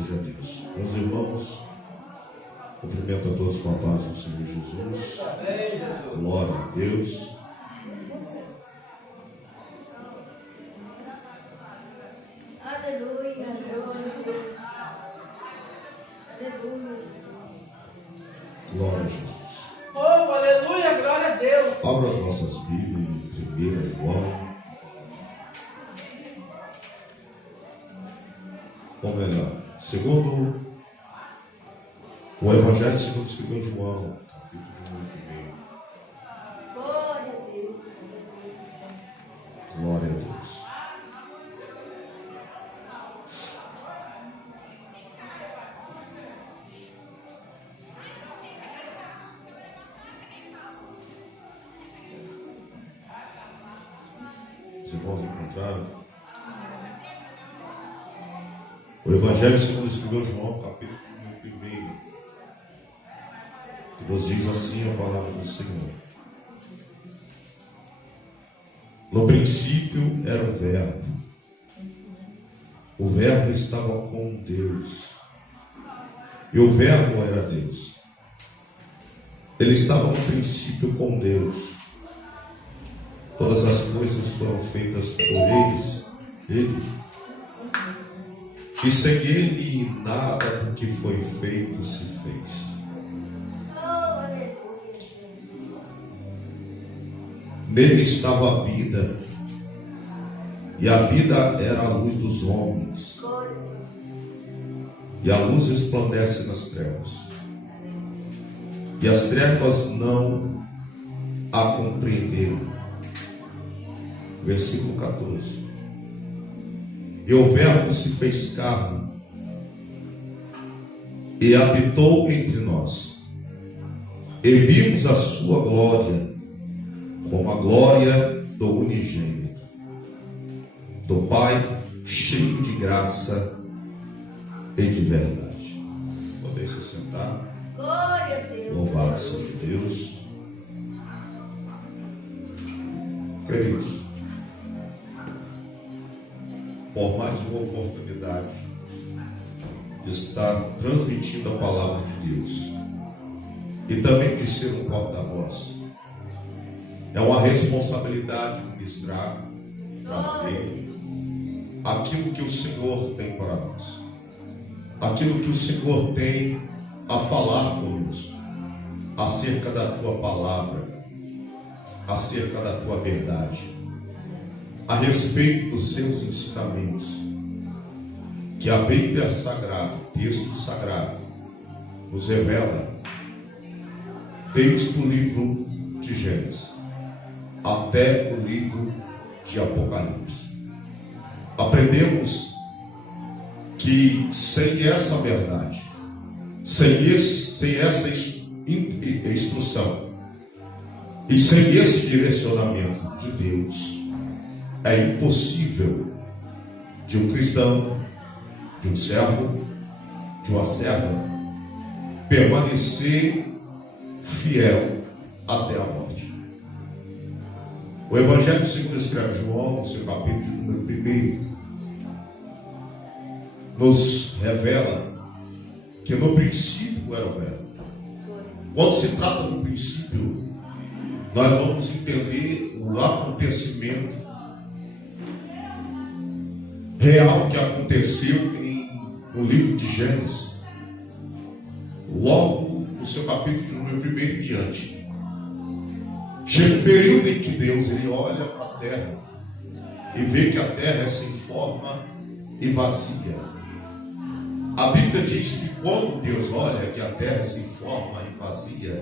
seja Deus. Meus irmãos, cumprimento a todos com a paz do Senhor Jesus. Glória a Deus. Aleluia, Glória a Jesus. Oh, aleluia, glória a Deus. Abra as nossas Bíblias em 1 João. Ou melhor, segundo o Evangelho segundo escreveu João, capítulo 1. glória a Deus. Glória a Deus. Os irmãos encontraram? O Evangelho segundo escreveu João, capítulo 1, que nos diz assim a palavra do Senhor. No princípio era o Verbo estava com Deus, e o Verbo era Deus. Ele estava no princípio com Deus. Todas as coisas foram feitas por ele. E sem ele nada do que foi feito se fez. Nele estava a vida, e a vida era a luz dos homens. E a luz resplandece nas trevas, e as trevas não a compreenderam. Versículo 14. E o Verbo se fez carne e habitou entre nós, e vimos a sua glória, como a glória do unigênito do Pai, cheio de graça e de verdade. Podem se sentar. Glória a Deus. Louvado seja Deus. Queridos, por mais uma oportunidade de estar transmitindo a palavra de Deus e também de ser um porta-voz, é uma responsabilidade ministrar, trazer aquilo que o Senhor tem para nós, aquilo que o Senhor tem a falar conosco, acerca da tua palavra, acerca da tua verdade, a respeito dos seus ensinamentos, que a Bíblia Sagrada, texto sagrado, nos revela desde o livro de Gênesis até o livro de Apocalipse. Aprendemos que sem essa verdade, sem essa instrução e sem esse direcionamento de Deus, é impossível de um cristão, de um servo, de uma serva, permanecer fiel até a morte. O Evangelho segundo escreve João, no seu capítulo número 1, nos revela que no princípio era o Verbo. Quando se trata do princípio, nós vamos entender o acontecimento real que aconteceu no livro de Gênesis, logo no seu capítulo número 1 em diante. Chega um período em que Deus ele olha para a terra e vê que a terra é sem forma e vazia. A Bíblia diz que quando Deus olha que a terra é sem forma e vazia,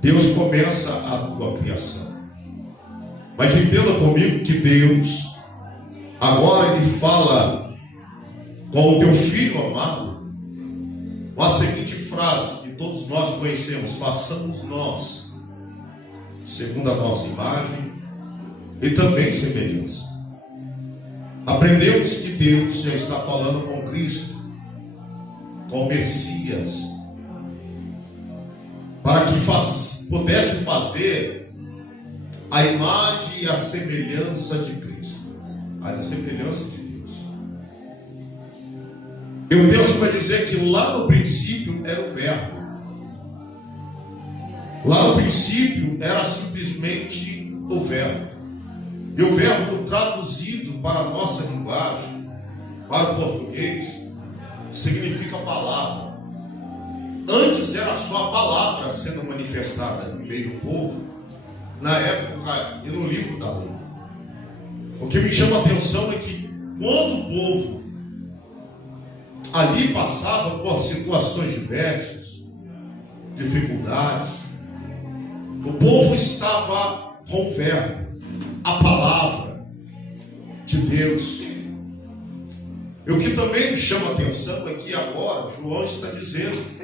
Deus começa a tua criação. Mas entenda comigo que Deus agora ele fala com o teu filho amado com a seguinte frase que todos nós conhecemos: façamos nós segundo a nossa imagem e também semelhança. Aprendemos que Deus já está falando com Cristo, com o Messias, para que pudesse fazer a imagem e a semelhança de Cristo, a semelhança de Deus. Eu penso para dizer que lá no princípio era o verbo. Lá no princípio era simplesmente o verbo. E o verbo traduzido para a nossa linguagem, para o português, significa palavra. Antes era só a palavra sendo manifestada no meio do povo, na época e no livro da lei. O que me chama a atenção é que quando o povo ali passava por situações diversas, dificuldades, o povo estava com o verbo, a palavra de Deus. E o que também me chama a atenção é que agora João está dizendo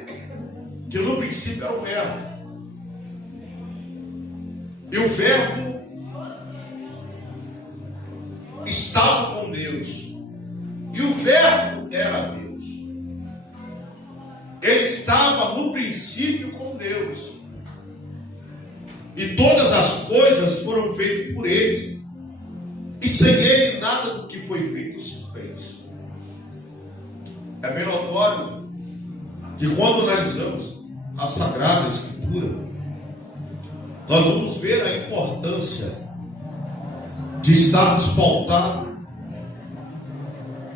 que no princípio era o verbo. E o verbo estava com Deus. E o verbo era Deus. Ele estava no princípio com Deus. E todas as coisas foram feitas por Ele. E sem Ele nada do que foi feito se fez. É bem notório que quando analisamos a Sagrada Escritura, nós vamos ver a importância de estarmos pautados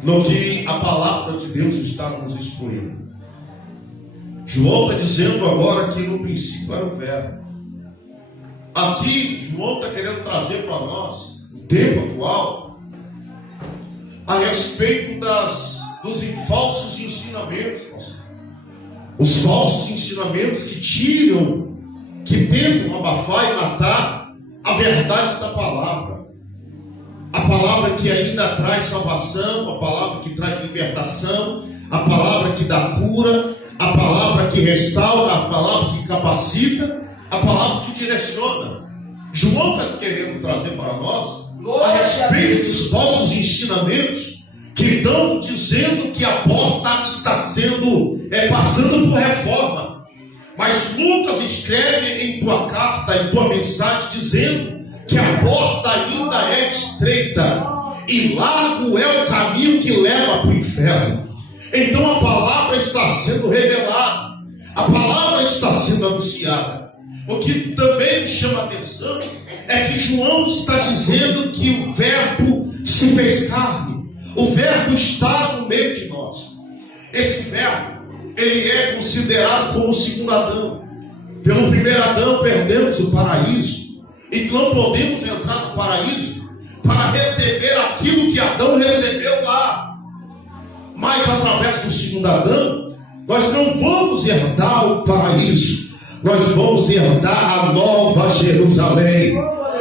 no que a palavra de Deus está nos instruindo. João está dizendo agora que no princípio era o verbo. Aqui João está querendo trazer para nós, no tempo atual, a respeito dos falsos ensinamentos. Os falsos ensinamentos que tiram, que tentam abafar e matar a verdade da palavra. A palavra que ainda traz salvação, a palavra que traz libertação, a palavra que dá cura, a palavra que restaura, a palavra que capacita, a palavra que direciona. João está querendo trazer para nós a respeito dos falsos ensinamentos que estão dizendo que a porta está passando por reforma. Mas Lucas escreve em tua carta, em tua mensagem, dizendo que a porta ainda é estreita e largo é o caminho que leva para o inferno. Então a palavra está sendo revelada, a palavra está sendo anunciada. O que também me chama a atenção é que João está dizendo que o verbo se fez carne. O verbo está no meio de nós. Esse verbo, ele é considerado como o segundo Adão. Pelo primeiro Adão perdemos o paraíso e não podemos entrar no paraíso para receber aquilo que Adão recebeu lá. Mas através do segundo Adão, nós não vamos herdar o paraíso, nós vamos herdar a nova Jerusalém,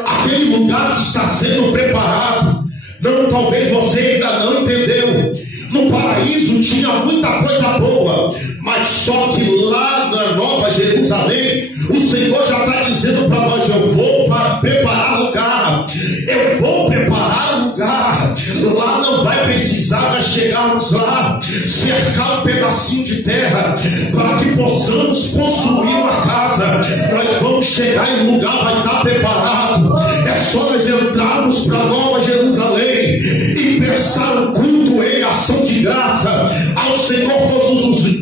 aquele lugar que está sendo preparado. Não, talvez você ainda não entendeu. No paraíso tinha muita coisa boa, mas só que lá na Nova Jerusalém, o Senhor já está dizendo para nós: eu vou preparar lugar, eu vou preparar lugar. Lá não vai precisar nós chegarmos lá, cercar um pedacinho de terra para que possamos construir uma casa. Nós vamos chegar em um lugar, vai estar preparado. É só nós entrarmos para a Nova Jerusalém e prestar um culto em ação de graça ao Senhor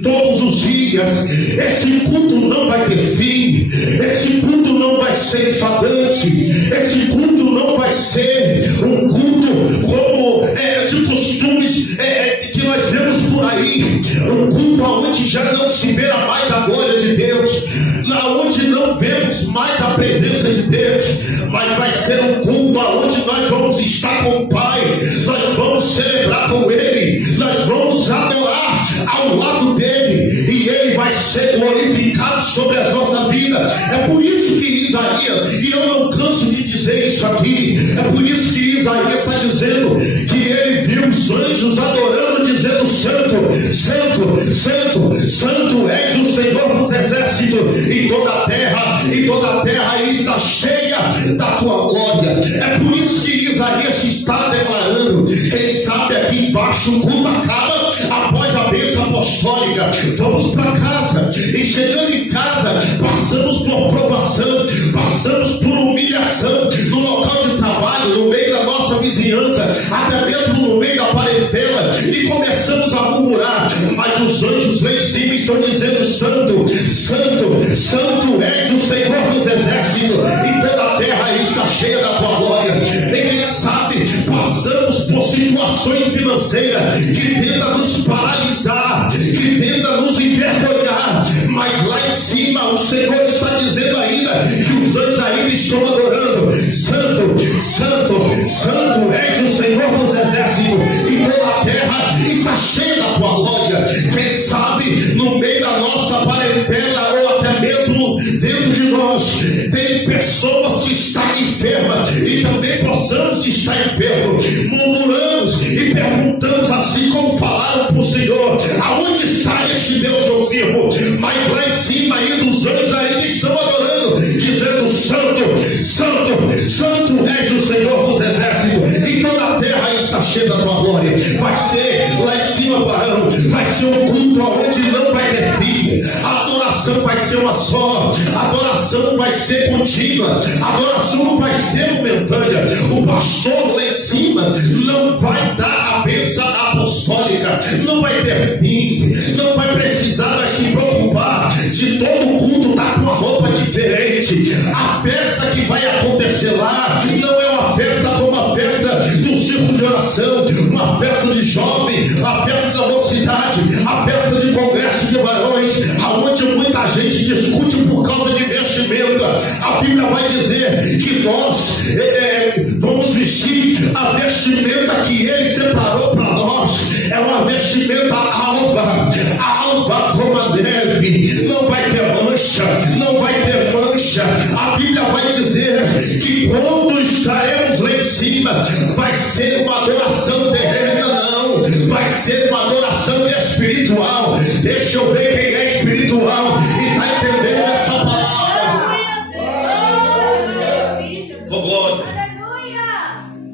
todos os dias. Esse culto não vai ter fim, esse culto não vai ser enfadante, esse culto não vai ser um culto como de costumes que nós vemos por aí, um culto onde já não se verá mais a glória de Deus, onde não vemos mais a presença de Deus, mas vai ser um culto onde nós vamos estar com o Pai, nós vamos celebrar com Ele, nós vamos adorar ao lado dele e Ele vai ser glorificado sobre as nossas vidas. É por isso que Isaías, e eu não canso de dizer isso aqui, é por isso que Isaías está dizendo que ele viu os anjos adorando, dizendo: Santo, Santo, Santo, Santo és o Senhor dos exércitos, e toda a terra está cheia da tua glória. É por isso que Isaías está declarando. Quem sabe aqui embaixo o culto acaba após a bênção apostólica, vamos para casa, e chegando em casa passamos por provação, passamos por humilhação no local de trabalho, no meio da nossa vizinhança, até mesmo no meio da parentela, e começamos a murmurar: mas os anjos lá em cima estão dizendo: Santo, Santo, Santo és o Senhor dos exércitos, e toda a terra está cheia da tua glória. E quem sabe passamos por situações financeiras que tentam nos paralisar, que tentam nos envergonhar, mas lá em cima o Senhor está dizendo ainda que os anjos ainda estão adorando: Santo, Santo, Santo és o Senhor dos exércitos, e toda a terra está cheia da tua glória. Quem sabe no meio da nossa parentela, ou até mesmo dentro de nós, tem pessoas que estão enfermas, e também possamos estar enfermos, murmuramos e perguntamos, assim como falaram para o Senhor: aonde está este Deus que eu sirvo? Mas lá em cima ainda os anjos ainda estão adorando, dizendo: Santo, Santo, Santo és o Senhor dos exércitos, e toda a terra está cheia da tua glória. Vai ser lá em cima, varão, vai ser um culto onde não vai ter fim. A adoração vai ser uma só, a adoração vai ser contínua, a adoração não vai ser momentânea. O pastor lá em cima não vai dar a bênção apostólica, não vai ter fim, não vai precisar mais se preocupar de todo culto estar com uma roupa diferente. A festa que vai acontecer lá não é uma festa como a festa do círculo de oração, uma festa de jovem, a festa da mocidade, a festa de congresso de varões, aonde muita gente discute por causa de vestimenta. A Bíblia vai dizer que nós vamos vestir a vestimenta que Ele separou para nós. É uma vestimenta alva como a neve, não vai ter mancha, não vai ter mancha. A Bíblia vai dizer que quando estaremos lá em cima, vai ser uma adoração terrena, não, vai ser uma adoração espiritual. Deixa eu ver quem é espiritual e está entendendo essa palavra. Oh, glória.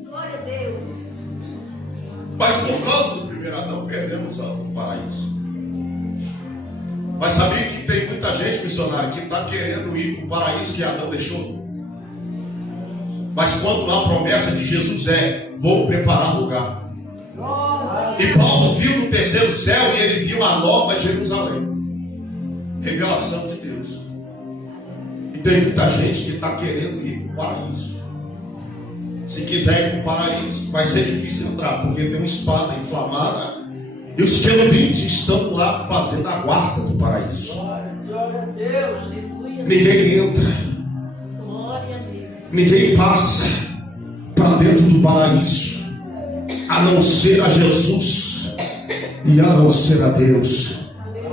Glória a Deus. Mas por causa do primeiro Adão, perdemos o paraíso. Mas sabia que tem muita gente, missionária, que está querendo ir para o paraíso que Adão deixou. Mas quando a promessa de Jesus vou preparar lugar. E Paulo viu no terceiro céu, e ele viu a nova Jerusalém. Revelação de Deus. E tem muita gente que está querendo ir para o paraíso. Se quiser ir para o paraíso, vai ser difícil entrar, porque tem uma espada inflamada, e os querubins estão lá fazendo a guarda do paraíso. Glória a Deus. Ninguém entra, Glória a Deus. ninguém passa para dentro do paraíso, a não ser a Jesus, e a não ser a Deus,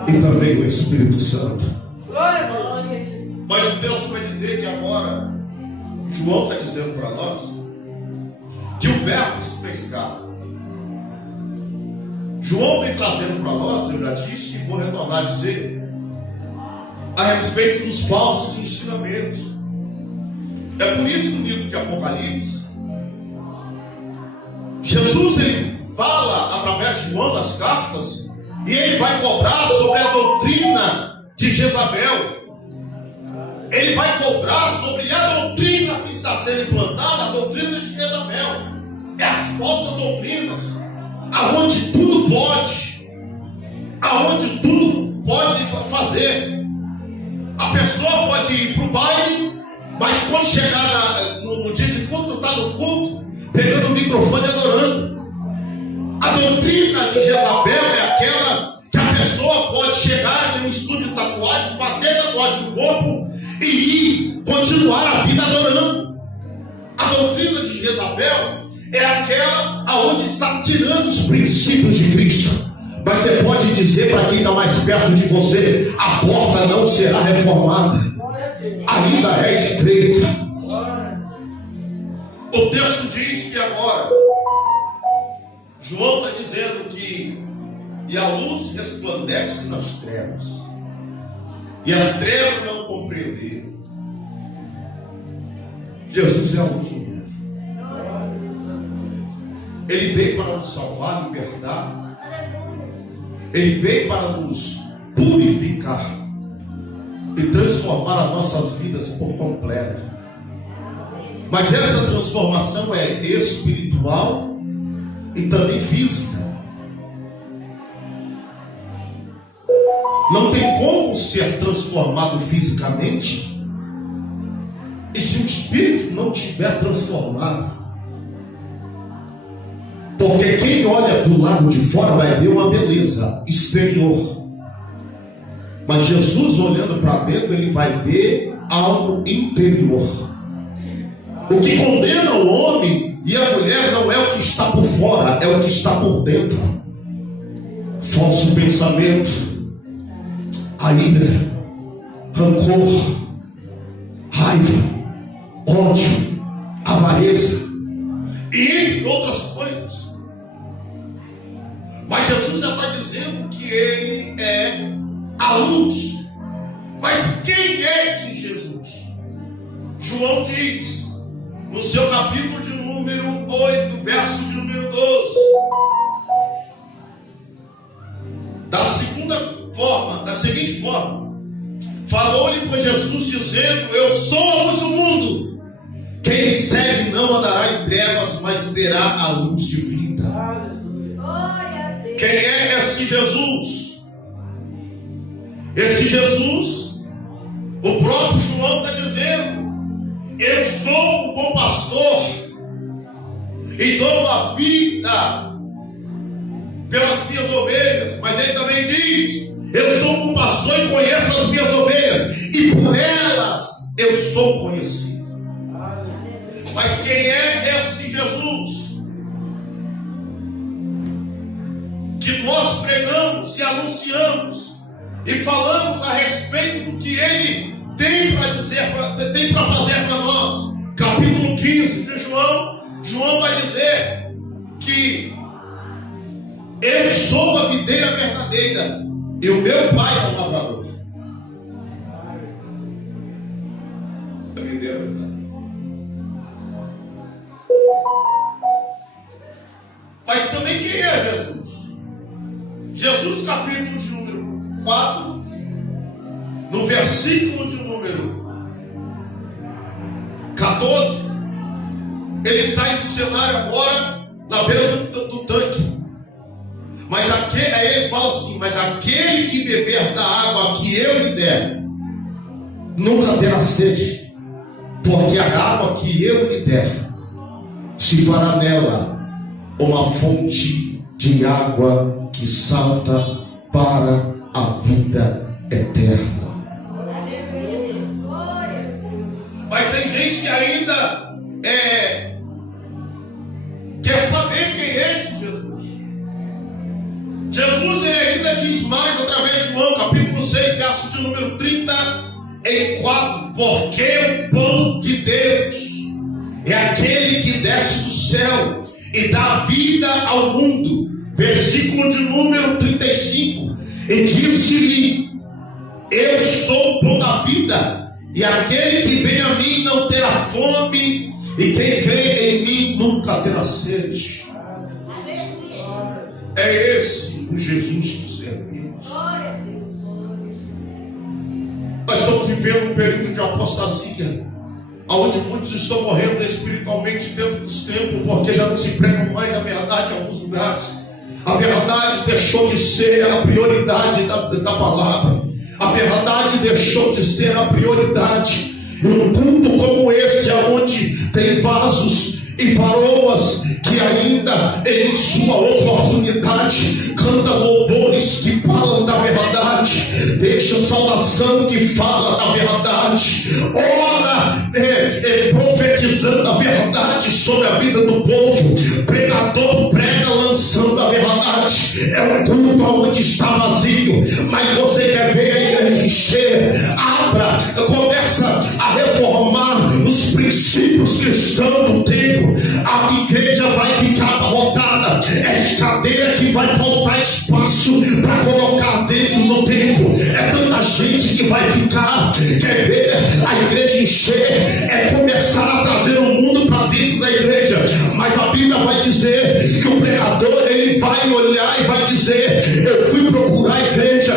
e também o Espírito Santo. Glória a Deus. Glória a Jesus. Mas Deus vai dizer que agora, João está dizendo para nós, que o Verbo se fez carne. João vem trazendo para nós, eu já disse e vou retornar a dizer, a respeito dos falsos ensinamentos. É por isso que no livro de Apocalipse, Jesus ele fala através de João das cartas, e ele vai cobrar sobre a doutrina de Jezabel. Ele vai cobrar sobre a doutrina que está sendo implantada, a doutrina de Jezabel. É as falsas doutrinas, aonde tudo pode, aonde tudo pode fazer. A pessoa pode ir para o baile, mas quando chegar no dia de culto, está no culto, pegando o microfone e adorando. A doutrina de Jezabel é aquela que a pessoa pode chegar em um estúdio de tatuagem, fazer tatuagem no corpo e ir continuar a vida adorando. A doutrina de Jezabel é aquela aonde está tirando os princípios de Cristo. Mas você pode dizer para quem está mais perto de você: a porta não será reformada, ainda é estreita. O texto diz que agora João está dizendo que e a luz resplandece nas trevas, e as trevas não compreenderam. Jesus é a luz do mundo. Ele veio para nos salvar, libertar. Ele veio para nos purificar e transformar as nossas vidas por completo. Mas essa transformação é espiritual e também física. não tem como ser transformado fisicamente, e se o espírito não estiver transformado. Porque quem olha do lado de fora vai ver uma beleza exterior, mas Jesus olhando para dentro, ele vai ver algo interior. O que condena o homem e a mulher não é o que está por fora, é o que está por dentro. Falso pensamento, a ira, rancor, raiva, ódio, avareza e entre outras coisas. Mas Jesus já está dizendo que ele é a luz. Mas quem é esse Jesus? João diz no seu capítulo de número 8, verso de número 12, da seguinte forma: falou-lhe, pois, Jesus, dizendo: eu sou a luz do mundo. Quem me segue não andará em trevas, mas terá a luz de vida. Glória a Deus. Quem é esse Jesus? Esse Jesus, o próprio João está dizendo: eu sou o bom pastor e dou a vida pelas minhas ovelhas. Mas ele também diz: eu sou o bom pastor e conheço as minhas ovelhas, e por elas eu sou conhecido. Mas quem é esse Jesus que nós pregamos e anunciamos e falamos a respeito do que ele tem para dizer, tem para fazer para nós? Capítulo 15 de João vai dizer que eu sou a videira verdadeira e o meu pai é o lavrador. A videira verdadeira. Mas também quem é Jesus? Jesus, capítulo de número 4, no versículo de número 14, ele está em cenário agora na beira do tanque. Mas aí ele fala assim: mas aquele que beber da água que eu lhe der, nunca terá sede, porque a água que eu lhe der se fará nela uma fonte de água que salta para a vida eterna. Mas tem gente que ainda quer saber quem é esse Jesus. Jesus, ele ainda diz mais através de João, capítulo 6, verso de número 34: porque o pão de Deus é aquele que desce do céu e dá vida ao mundo. Versículo de número 35: e disse-lhe: eu sou o pão da vida, e aquele que vem a mim não terá fome, e quem crê em mim nunca terá sede. É esse o Jesus que servimos. Glória a Deus. Nós estamos vivendo um período de apostasia, onde muitos estão morrendo espiritualmente dentro dos templos, porque já não se pregam mais a verdade em alguns lugares. A verdade deixou de ser a prioridade da palavra. A verdade deixou de ser a prioridade. E um culto como esse, onde tem vasos e varoas que ainda em sua oportunidade canta louvores que falam da verdade, deixa saudação que fala da verdade, ora profetizando a verdade sobre a vida do povo, pregador prega lançando a verdade. É um culto onde está vazio, mas você quer ver a igreja encher. Abra, começa a reformar os princípios cristãos do tempo. A igreja vai ficar abarrotada, é cadeira que vai faltar espaço para colocar dentro do templo. É tanta gente que vai ficar. Quer ver a igreja encher? É começar a trazer o mundo para dentro da igreja. Mas a Bíblia vai dizer que o pregador, ele vai olhar e vai dizer: eu fui procurar a igreja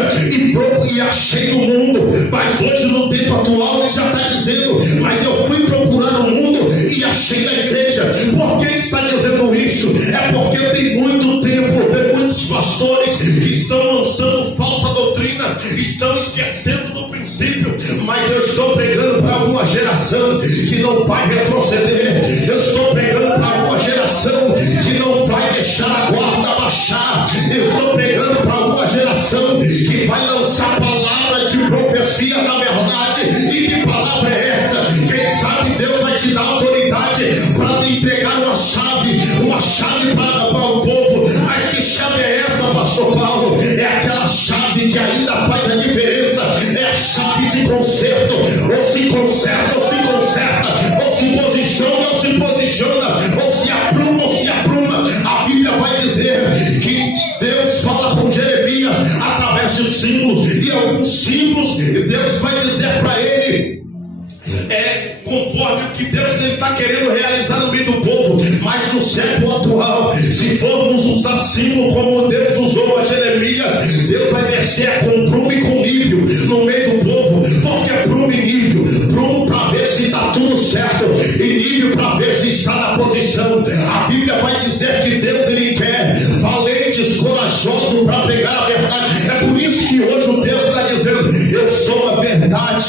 e achei no mundo. Mas hoje, no tempo atual, ele já está dizendo: mas eu fui procurar no mundo e achei na igreja. Por que está dizendo isso? É porque tem muito tempo, tem muitos pastores que estão usando falsa doutrina, estão esquecendo do princípio. Mas eu estou pregando para uma geração que não vai retroceder. Eu estou pregando para uma geração que não vai deixar a guarda baixar. Eu estou pregando para uma geração que vai lançar palavra de profecia da verdade. E que palavra é essa? Quem sabe Deus vai te dar autoridade para entregar uma chave para o povo. Mas que chave é essa, pastor Paulo? É aquela chave que ainda faz a diferença. É a chave de conserto. Ou se conserta, ou se conserta, ou se posiciona, ou se posiciona, ou se apruma, ou se apruma. A Bíblia vai dizer que Deus fala com Jeremias através de símbolos, e alguns símbolos Deus vai dizer para ele conforme o que Deus está querendo realizar no meio do povo. Mas no século atual, se formos usar símbolo como Deus usou a Jeremias, Deus vai descer com prumo e com nível no meio do povo. Porque é prumo e nível: prumo para ver se está tudo certo, e nível para ver se está na posição. A Bíblia vai dizer que Deus, ele quer valentes, corajosos para pregar a verdade. É por isso que hoje o texto está dizendo: eu sou a verdade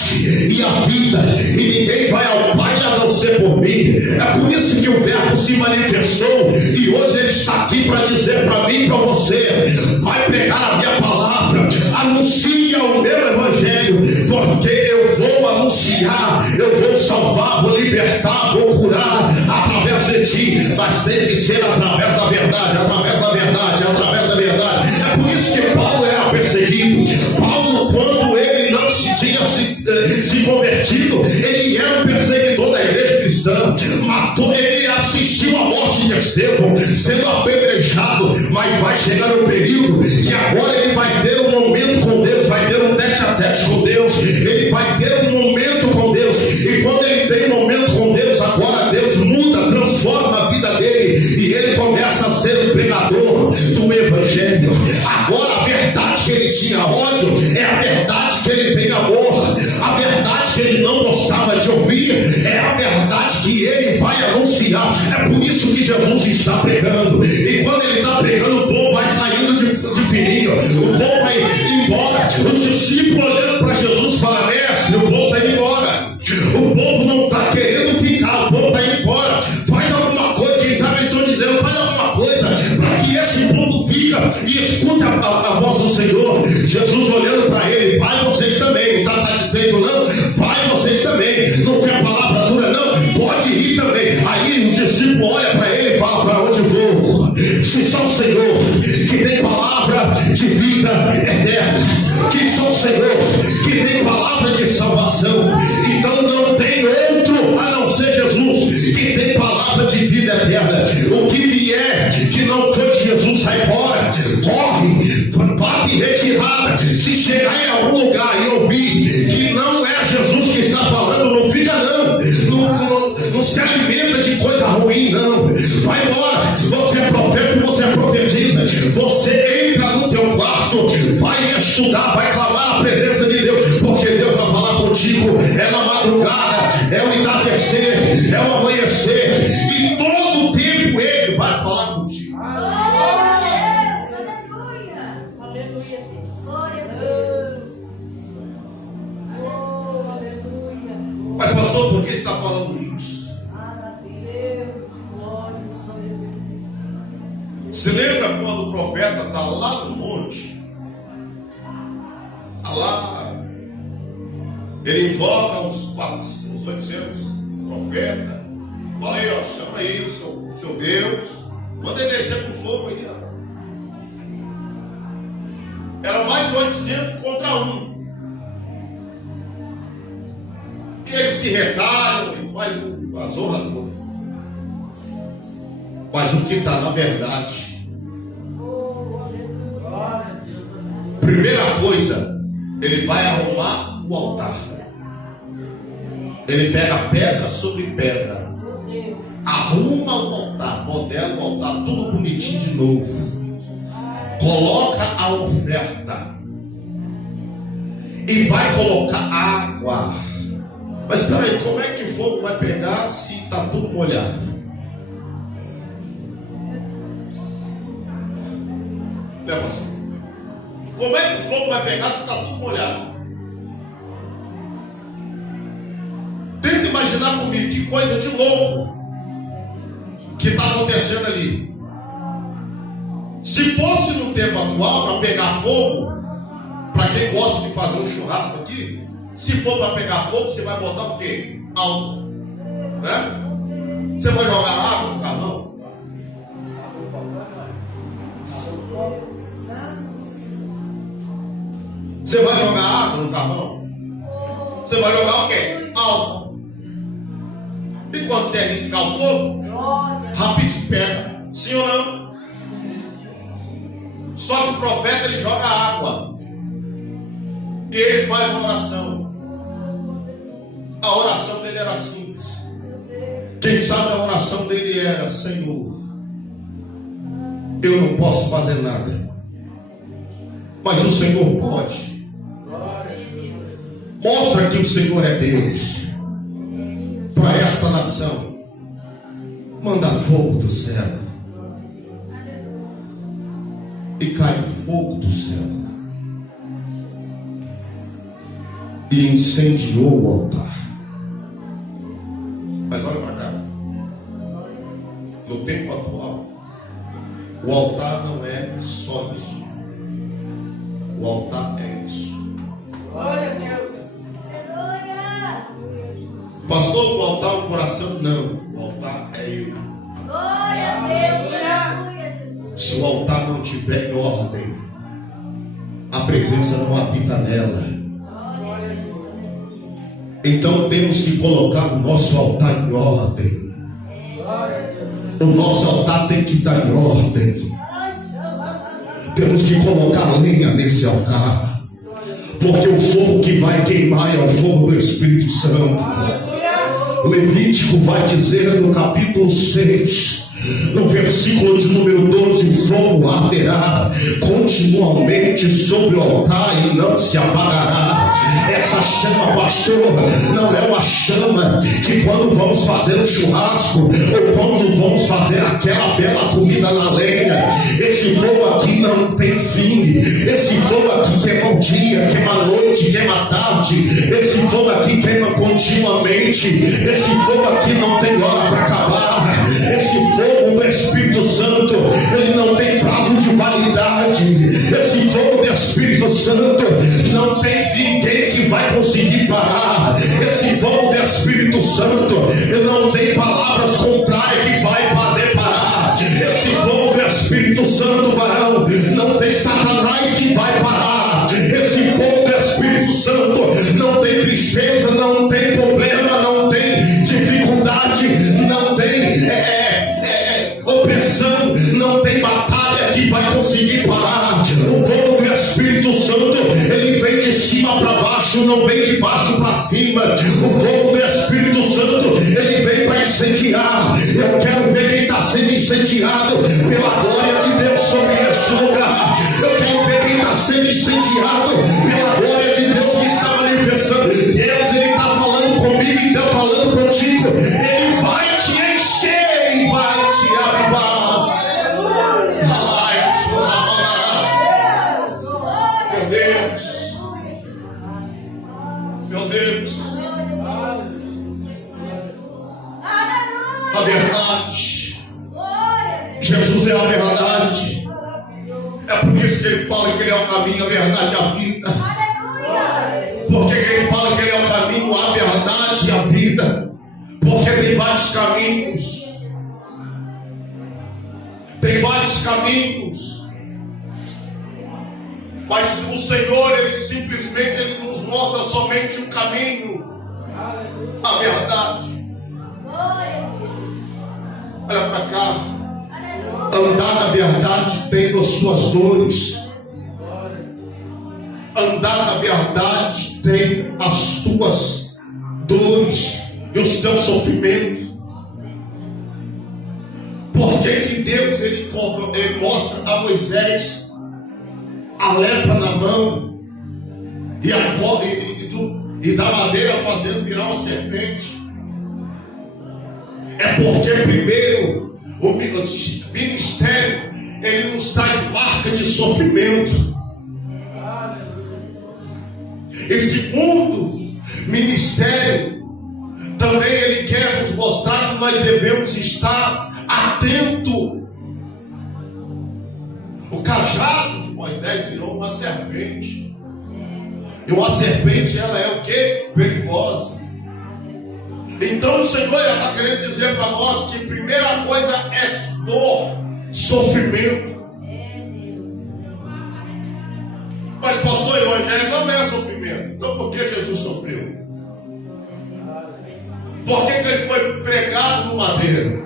e a vida, e ninguém vai ao Pai a não ser por mim. É por isso que o Verbo se manifestou, e hoje ele está aqui para dizer para mim e para você: vai pregar a minha palavra, anuncia o meu evangelho, porque eu vou anunciar, eu vou salvar, vou libertar, vou curar através de ti. Mas tem que ser através da verdade, através da verdade, através da verdade. É por isso que Paulo era perseguido. Paulo, quando ele não tinha se convertido, ele era um perseguidor da igreja cristã. Matou, ele assistiu à morte de Estevão sendo apedrejado. Mas vai chegar um período que agora ele vai ter um momento com Deus, vai ter um tete a tete com Deus, ele vai ter um momento com Deus. E quando ele tem um momento com Deus, agora Deus muda, transforma a vida dele, e ele começa a ser o pregador do evangelho. Agora a verdade que ele tinha ódio é a verdade que ele tem amor. A verdade que ele não gostava de ouvir é a verdade que ele vai anunciar. É por isso que Jesus está pregando. E quando ele está pregando, o povo vai saindo de fininho, o povo vai embora. Os discípulos olhando para Jesus falam: mestre, o povo está indo embora. O povo não está querendo ficar, o povo está indo embora. Faz alguma coisa. Quem sabe eu estou dizendo: faz alguma coisa para que esse povo fica e escute a voz do Senhor. Jesus olhando para ele: vai vocês também. Não está satisfeito não? Vai vocês também. Não quer palavra dura não? Pode ir também. Aí os discípulos olham para ele e falam: para onde vou? Se só o Senhor que tem palavra de vida eterna, que só o Senhor que tem palavra de salvação. Então não tem outro a não ser Jesus que tem palavra de vida eterna. O que vier que não foi Jesus, sai fora, corre, bate em retirada. Se chegar em algum lugar e ouvir que não é Jesus que está falando, não fica não se alimenta de coisa ruim não. Vai embora. Você é profeta, você profetiza, você entra no teu quarto, vai estudar, vai clamar a presença de Deus, porque Deus vai falar contigo. É na madrugada, é o entardecer, é o amanhecer, e todo o tempo ele vai falar contigo. Mas pastor, por que você está falando isso? Você lembra quando o profeta está lá no monte? Está lá, ele invoca uns 800 profetas. Fala aí, ó, chama aí o seu Deus, manda ele descer com fogo aí, ó. Era mais de 800 contra 1. E eles se retalham e fazem a zorra toda. Mas o que está na verdade, primeira coisa, ele vai arrumar o altar. Ele pega pedra sobre pedra, arruma o altar, modela o altar, tudo bonitinho de novo, coloca a oferta e vai colocar água. Mas espera aí, como é que fogo vai pegar se está tudo molhado? Não é assim. Como é que o fogo vai pegar se está tudo molhado? Tenta imaginar comigo que coisa de louco que está acontecendo ali. Se fosse no tempo atual para pegar fogo, para quem gosta de fazer um churrasco aqui, se for para pegar fogo, você vai botar o quê? Álcool, né? Você vai jogar água no carvão? Você vai jogar água no carvão? Você vai jogar o quê? Álcool. E quando você arriscar o fogo, rapidinho pega. Sim ou não? Só que o profeta ele joga água. E ele faz uma oração. A oração dele era simples. Quem sabe a oração dele era: Senhor, eu não posso fazer nada, mas o Senhor pode. Mostra que o Senhor é Deus para esta nação. Manda fogo do céu. E cai fogo do céu e incendiou o altar. Mas olha para cá. No tempo atual, o altar não é só isso. O altar é isso. Glória a Deus. Aleluia. Pastor, o altar é o coração? Não. O altar é eu. Glória a Deus. Aleluia, Jesus. Se o altar não tiver em ordem, a presença não habita nela. Então temos que colocar o nosso altar em ordem. O nosso altar tem que estar em ordem. Temos que colocar lenha nesse altar, porque o fogo que vai queimar é o fogo do Espírito Santo. Levítico vai dizer no capítulo 6, no versículo de número 12: fogo arderá continuamente sobre o altar e não se apagará. Essa chama, pastor, não é uma chama que quando vamos fazer um churrasco ou quando vamos fazer aquela bela comida na lenha. Esse fogo aqui não tem fim. Esse fogo aqui queima o dia, queima a noite, queima a tarde. Esse fogo aqui queima continuamente. Esse fogo aqui não tem hora para acabar. Esse fogo do Espírito Santo, ele não tem prazo de validade. Esse fogo do Espírito Santo não tem ninguém que vai conseguir parar. Esse fogo do Espírito Santo, ele não tem palavras contrárias que vai fazer parar. Esse fogo do Espírito Santo, varão, não tem Satanás que vai parar. Esse fogo do Espírito Santo não tem tristeza, não tem problema, não tem dificuldade, não tem opressão, não tem batalha que vai conseguir parar. O fogo do Espírito Santo, ele vem de cima para baixo, não vem de baixo para cima. O fogo do Espírito Santo, ele vem para incendiar. Eu quero ver quem está sendo incendiado pela glória de Deus sobre este lugar. Eu quero ver quem está sendo incendiado pela glória de Deus que está manifestando. Deus, ele está falando comigo e está falando contigo. Ele vai te encher e vai te avivar. Meu Deus, meu Deus, a verdade, Jesus é a verdade. É por isso que ele fala que ele é o caminho, a verdade e a vida. Por que ele fala que ele é o caminho, a verdade e a vida? Porque tem vários caminhos. Tem vários caminhos. Mas o Senhor, ele simplesmente ele nos mostra somente um caminho, a verdade. Olha para cá. Andar na verdade tem as suas dores. Andar na verdade tem as tuas dores e os teus sofrimentos. Por que Deus ele mostra a Moisés a lepra na mão e da madeira fazendo virar uma serpente? É porque primeiro o ministério ele nos traz marca de sofrimento. E segundo ministério, também ele quer nos mostrar que nós devemos estar atento. O cajado de Moisés virou uma serpente. E uma serpente, ela é o que? Perigosa. Então o Senhor está querendo dizer para nós que a primeira coisa é dor, sofrimento. Mas pastor, o evangelho não é sofrimento. Então por que Jesus sofreu? Por que ele foi pregado no madeiro?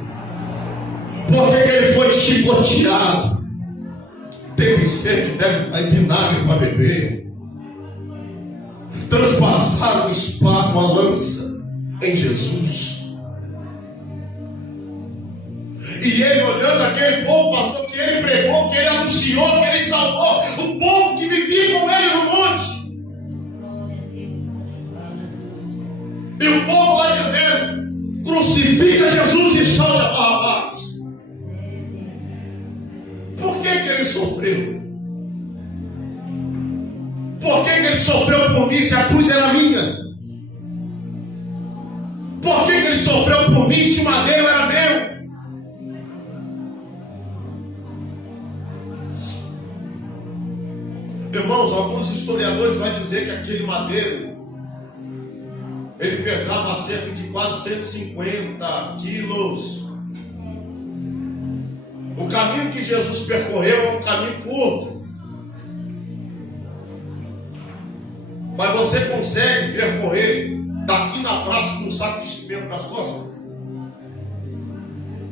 Por que ele foi chicoteado? Teve sede, deve vinagre para beber. Transpassaram uma espada, uma lança em Jesus. E ele olhando aquele povo, pastor, que ele pregou, que ele anunciou, que ele salvou o povo que vivia com ele no monte. E o povo lá dizendo: crucifica Jesus e solta Barrabás. Por que ele sofreu? Por que ele sofreu por mim se a cruz era minha? Por que ele sofreu por mim se o madeiro era meu? Irmãos, alguns historiadores vão dizer que aquele madeiro, ele pesava cerca de quase 150 quilos. O caminho que Jesus percorreu é um caminho curto. Mas você consegue percorrer daqui na praça com um saco de cimento nas costas?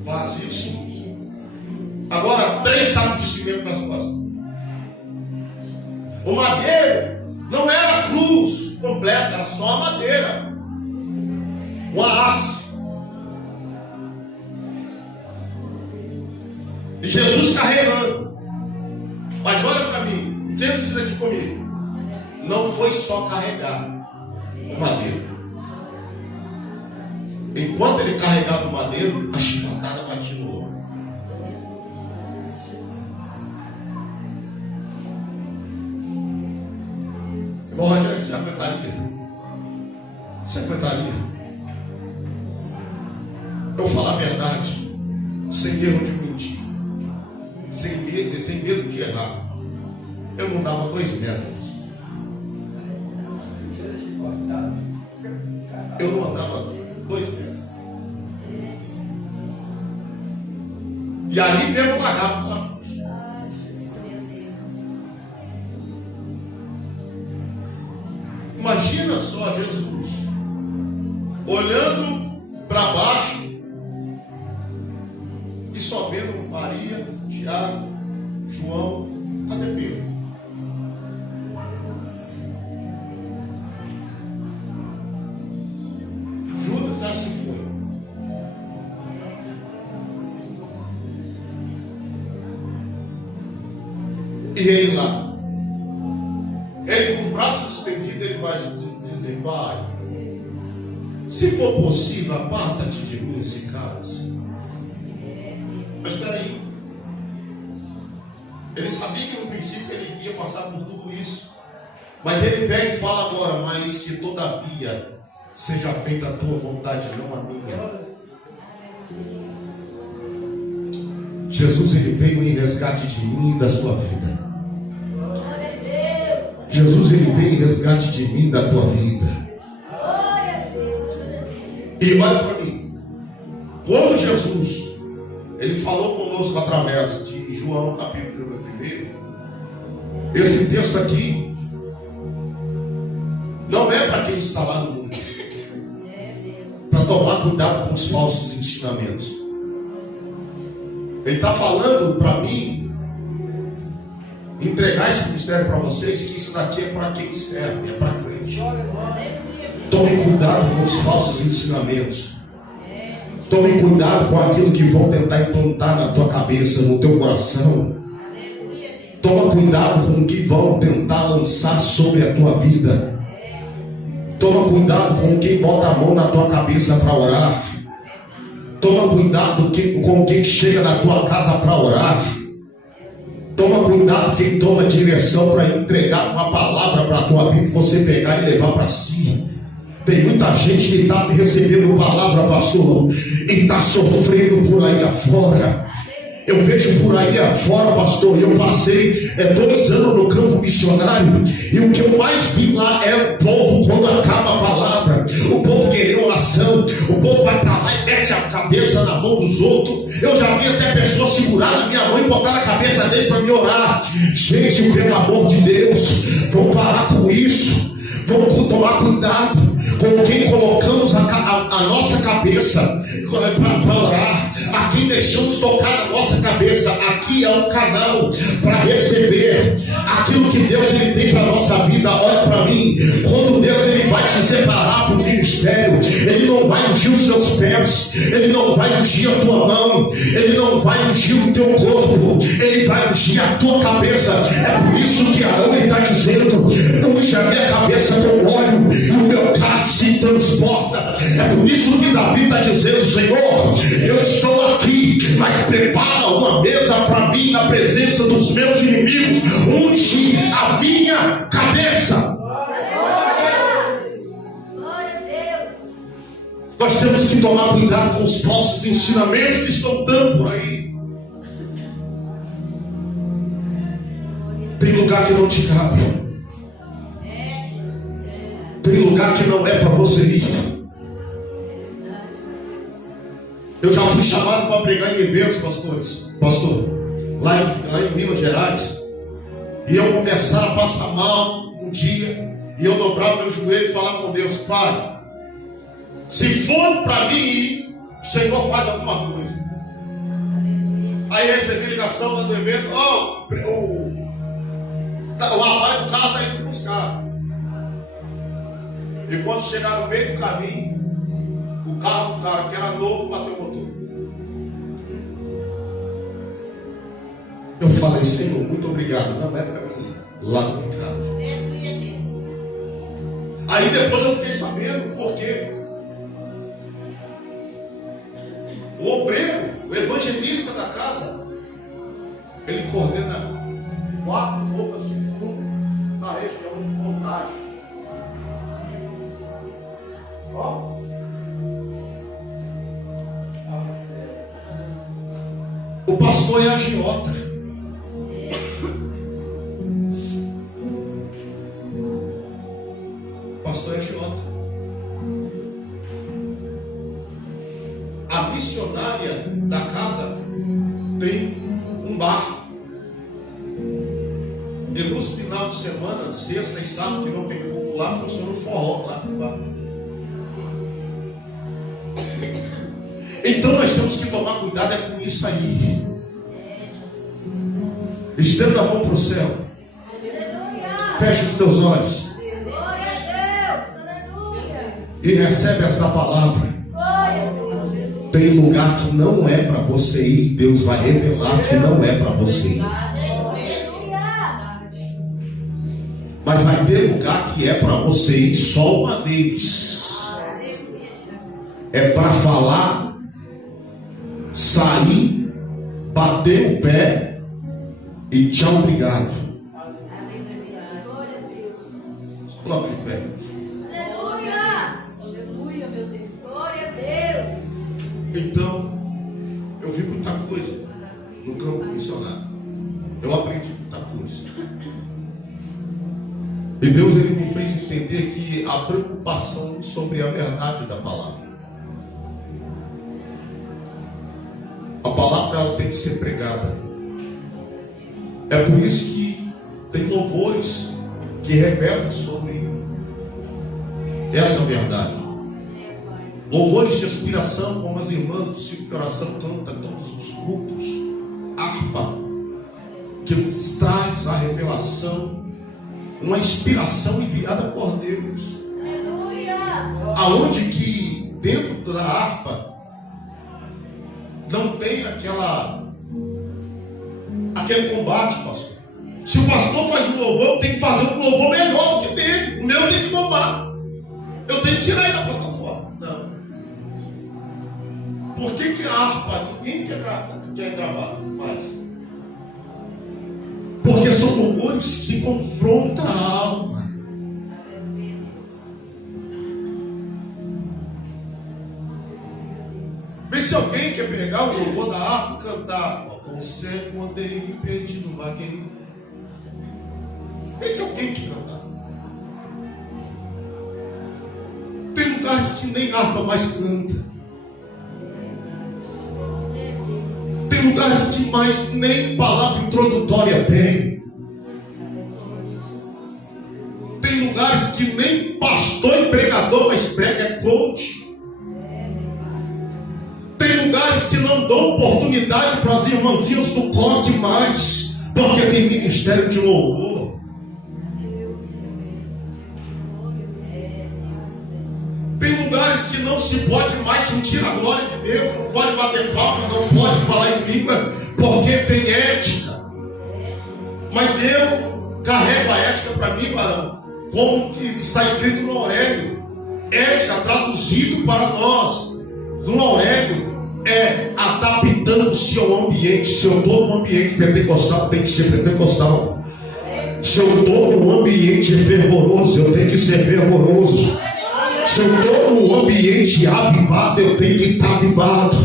Vazio, sim. Agora, 3 sacos de cimento nas costas. O madeiro não era a cruz completa, era só a madeira. Uma haste. E Jesus carregando. Mas olha para mim, entenda isso aqui comigo. Não foi só carregar o madeiro. Enquanto ele carregava o madeiro, a chicotada batia no ombro. Bom, Rogério, você aguentaria? Você aguentaria? Eu falo a verdade, sem erro de mentir, sem medo de errar. Eu não dava 2 metros. Eu não andava 2 metros. E ali mesmo eu pagava para a cruz. Imagina só Jesus olhando para baixo e só vendo Maria, Tiago, João, cadê Pedro? Judas já se foi. E ele lá, ele com os braços estendidos, ele vai dizer: Pai, se for possível, aparta-te de mim esse cálice. Mas espera aí, ele sabia que no princípio ele ia passar por tudo isso, mas ele pega e fala agora: mas que todavia seja feita a tua vontade, não a minha. Jesus, ele veio em resgate de mim e da sua vida. Jesus, ele veio em resgate de mim e da tua vida. E olha para mim, quando Jesus ele falou conosco através de João capítulo 1, esse texto aqui não é para quem está lá no mundo, para tomar cuidado com os falsos ensinamentos. Ele está falando para mim entregar esse mistério para vocês, que isso daqui é para quem serve, é para crente. Tomem cuidado com os falsos ensinamentos. Tomem cuidado com aquilo que vão tentar implantar na tua cabeça, no teu coração. Toma cuidado com o que vão tentar lançar sobre a tua vida. Toma cuidado com quem bota a mão na tua cabeça para orar. Toma cuidado com quem chega na tua casa para orar. Toma cuidado quem toma direção para entregar uma palavra para a tua vida, você pegar e levar para si. Tem muita gente que está recebendo palavra, pastor, e está sofrendo por aí afora. Eu vejo por aí afora, pastor, eu passei 2 anos no campo missionário, e o que eu mais vi lá é o povo, quando acaba a palavra, o povo querer oração, o povo vai para lá e mete a cabeça na mão dos outros. Eu já vi até pessoas segurar na minha mão e botar na cabeça deles para me orar. Gente, pelo amor de Deus, vamos parar com isso. Vamos tomar cuidado com quem colocamos a nossa cabeça para orar, a quem deixamos tocar a nossa cabeça. Aqui é um canal para receber aquilo que Deus ele tem para a nossa vida. Olha para mim, quando Deus ele vai te separar para o ministério, Ele não vai ungir os seus pés, Ele não vai ungir a tua mão, Ele não vai ungir o teu corpo, Ele vai ungir a tua cabeça. É por isso que Arão está dizendo: unge a minha cabeça com óleo e o meu cálice transporta. É por isso que Davi está dizendo: Senhor, eu estou aqui, mas prepara uma mesa para mim na presença dos meus inimigos. Unge a minha cabeça. Nós temos que tomar cuidado com os falsos ensinamentos que estão dando por aí. Tem lugar que não te cabe. Tem lugar que não é para você ir. Eu já fui chamado para pregar em eventos, pastor, lá em Minas Gerais, e eu começar a passar mal um dia, e eu dobrar meu joelho e falar com Deus: Pai, se for para mim ir, o Senhor faz alguma coisa. Aí recebi ligação lá do evento: o rapaz do carro está indo te buscar. E quando chegar no meio do caminho, o carro do cara que era novo bateu o motor. Eu falei: Senhor, muito obrigado, não é para mim, lá no carro. Aí depois eu fiquei sabendo por quê. O obreiro, o evangelista da casa, ele coordena 4 bocas de fundo na região de Contagem. O pastor é agiota. O pastor é agiota. A missionária da casa tem um bar. E nos final de semana, sexta e sábado, que não tem culto lá, funciona um forró lá no bar. Então nós temos que tomar cuidado com isso aí. Estenda a mão para o céu. Feche os teus olhos. E recebe essa palavra. Tem lugar que não é para você ir. Deus vai revelar que não é para você ir. Mas vai ter lugar que é para você ir só uma vez. É para falar, sair, bater o pé e tchau, obrigado. Coloque o pé. Aleluia, meu Deus. Glória a Deus. Então, eu vi muita coisa no campo missionário. Eu aprendi muita coisa. E Deus ele me fez entender que a preocupação sobre a verdade da palavra. A palavra ela tem que ser pregada. É por isso que tem louvores que revelam sobre essa verdade. Louvores de aspiração, como as irmãs do Círculo de Oração cantam todos os cultos. Harpa, que nos traz a revelação, uma inspiração enviada por Deus. Aleluia. Aonde que dentro da harpa não tem aquele combate, pastor. Se o pastor faz um louvor, eu tenho que fazer um louvor melhor do que dele. O meu tem que bombar. Eu tenho que tirar ele da plataforma. Não. Por que a harpa ninguém quer gravar mais? louvores que confrontam a alma. Vê se alguém quer pegar o louvor da harpa e cantar. Com cego andei perdido, vaguei. Vê se alguém quer cantar. Tem lugares que nem harpa mais canta. Tem lugares que mais nem palavra introdutória tem. Tem lugares que nem pastor e pregador mais prega, é coach. Tem lugares que não dão oportunidade para as irmãzinhas do coque mais, porque tem ministério de louvor. Tem lugares que não se pode mais sentir a glória de Deus, não pode bater palma, não pode falar em língua, porque tem ética. Mas eu carrego a ética para mim, varão, como está escrito no Aurélio. Ética traduzido para nós, no Aurélio, é adaptando-se ao ambiente. Se eu estou num ambiente pentecostal, tem que ser pentecostal. Se eu estou num ambiente fervoroso, eu tenho que ser fervoroso. Se eu estou num ambiente avivado, eu tenho que estar avivado.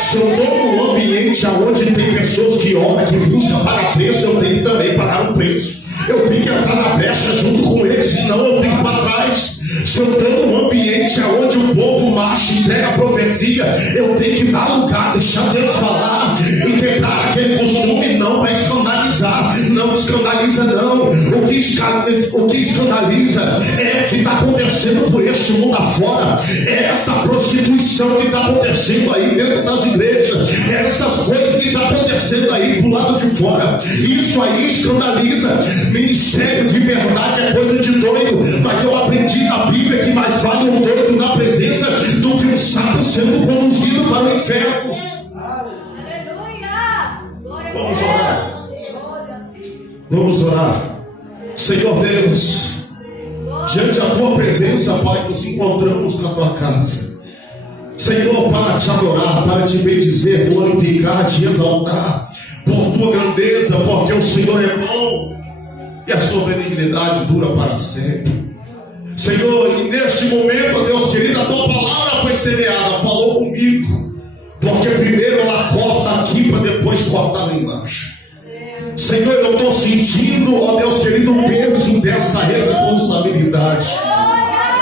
Se eu estou num ambiente onde tem pessoas que oram, que buscam pagar preço, eu tenho que também pagar um preço. Eu tenho que entrar na brecha junto com eles, senão eu fico para trás. Se eu estou num ambiente onde o povo marcha e entrega a profecia, eu tenho que dar lugar, deixar Deus falar e quebrar aquele costume. Não vai escandalizar, não escandaliza não. O que escandaliza é o que está acontecendo por este mundo afora. É essa prostituição que está acontecendo aí dentro das igrejas, é essas coisas que está acontecendo aí pro lado de fora. Isso aí escandaliza. Ministério de verdade é coisa de doido, mas eu aprendi na Bíblia que mais vale um doido na presença do que um sábio sendo conduzido para o inferno. Vamos orar. Vamos orar. Senhor Deus, diante da tua presença, Pai, nos encontramos na tua casa, Senhor, para te adorar, para te bendizer, glorificar, te exaltar por tua grandeza, porque o Senhor é bom e a sua benignidade dura para sempre. Senhor, e neste momento, Deus querido, a tua palavra foi semeada, falou comigo, porque primeiro ela corta aqui para depois cortar lá embaixo. Senhor, eu estou sentindo, ó Deus querido, o peso dessa responsabilidade.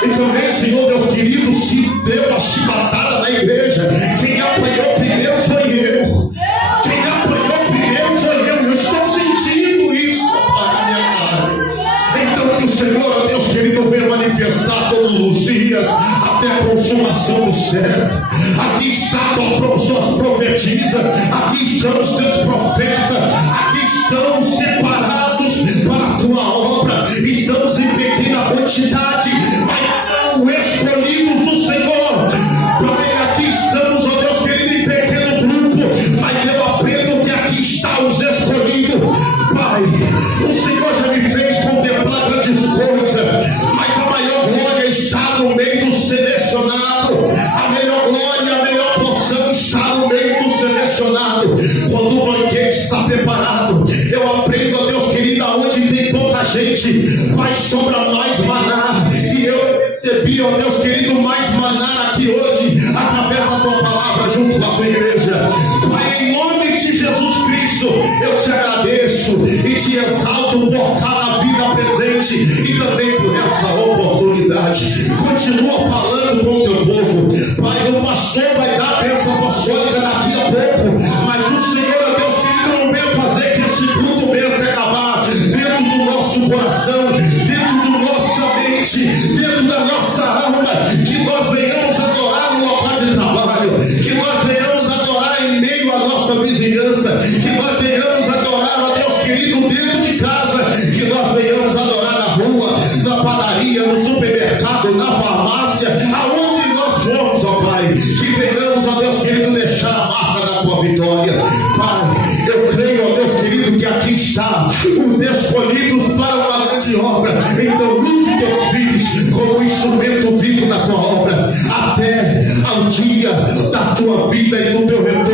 E também, Senhor, Deus querido, se deu a chibatada na igreja, quem apanhou primeiro foi eu. Quem apanhou primeiro foi eu. Eu estou sentindo isso, Pai, na minha cara. Então que o Senhor, ó Deus querido, venha manifestar todos os dias até a consumação do céu. Aqui está suas profetizas, aqui estão os seus profetas, aqui estão separados para a tua obra. Estamos em pequena quantidade, mas são escolhidos do Senhor. Pai, aqui estamos, ó Deus querido, em pequeno grupo, mas eu aprendo que aqui estão os escolhidos. Pai, o Senhor já me fez contemplar grandes coisas, mas a maior glória está no meio do selecionado. A melhor glória, a melhor porção está no meio do selecionado. Quando o banquete está preparado, eu aprendo, ó Deus querido, onde tem pouca gente, mas sobra mais maná. E eu recebi, ó Deus querido, mais maná aqui hoje, através da tua palavra, junto com a tua igreja. Pai, em nome de Jesus Cristo, eu te agradeço e te exalto por cada vida presente e também por essa oportunidade. Continua falando com o teu povo. Pai, o pastor vai dar a bênção apostólica daqui a pouco, mas o Senhor, ó Deus querido, não vem fazer que esse culto venha se acabar dentro do nosso coração, dentro da nossa mente, dentro da nossa alma, que nós venhamos adorar no local de trabalho, que nós venhamos adorar em meio à nossa vizinhança, que nós venhamos adorar, ó Deus querido, dentro de casa, que nós venhamos adorar na rua, na padaria, no supermercado, na farmácia, aonde nós formos, ó Pai, que venhamos, ó Deus querido, deixar a marca da tua vitória. Pai, eu creio, ó Deus querido, que aqui está os escolhidos para uma grande obra. Então use teus filhos como instrumento vivo na tua obra, até ao dia da tua vida e do teu retorno.